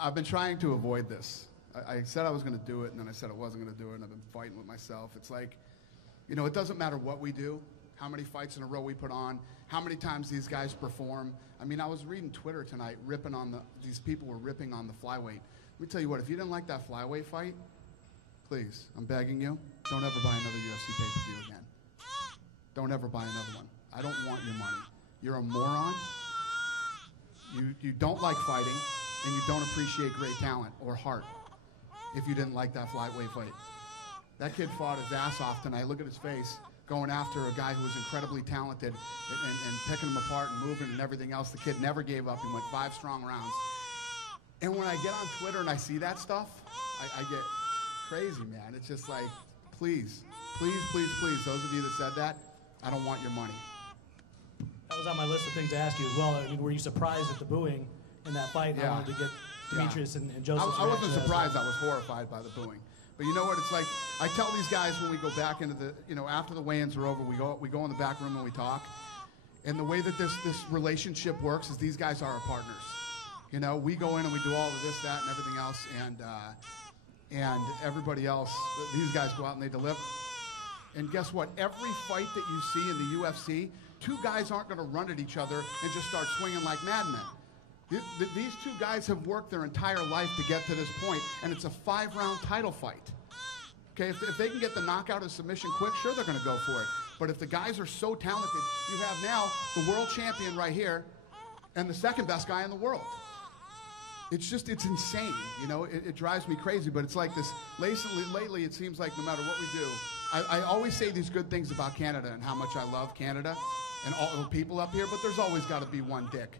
I've been trying to avoid this. I said I was going to do it, and then I said I wasn't going to do it, and I've been fighting with myself. It's like, you know, it doesn't matter what we do, how many fights in a row we put on, how many times these guys perform. I mean, I was reading Twitter tonight, these people were ripping on the flyweight. Let me tell you what, if you didn't like that flyweight fight, please, I'm begging you, don't ever buy another UFC pay-per-view again. Don't ever buy another one. I don't want your money. You're a moron. You don't like fighting, and you don't appreciate great talent or heart if you didn't like that flyweight fight. That kid fought his ass off tonight. Look at his face, going after a guy who was incredibly talented and picking him apart and moving and everything else. The kid never gave up. He went 5 strong rounds. And when I get on Twitter and I see that stuff, I get crazy, man. It's just like, please, please, please, please, those of you that said that, I don't want your money. That was on my list of things to ask you as well. I mean, were you surprised at the booing in that fight? Yeah. I wanted to get Demetrius and Joseph's I wasn't reaction surprised. I was horrified by the booing. But you know what? It's like, I tell these guys when we go back into the, you know, after the weigh-ins are over, we go in the back room and we talk. And the way that this relationship works is these guys are our partners. You know, we go in and we do all of this, that, and everything else, and everybody else, these guys go out and they deliver. And guess what? Every fight that you see in the UFC, 2 guys aren't going to run at each other and just start swinging like madmen. These 2 guys have worked their entire life to get to this point, and it's a 5-round title fight. Okay, if they can get the knockout or submission quick, sure, they're going to go for it. But if the guys are so talented, you have now the world champion right here and the second best guy in the world. It's insane, you know, it drives me crazy, but it's like this, lately it seems like no matter what we do, I always say these good things about Canada and how much I love Canada and all the people up here, but there's always got to be one dick.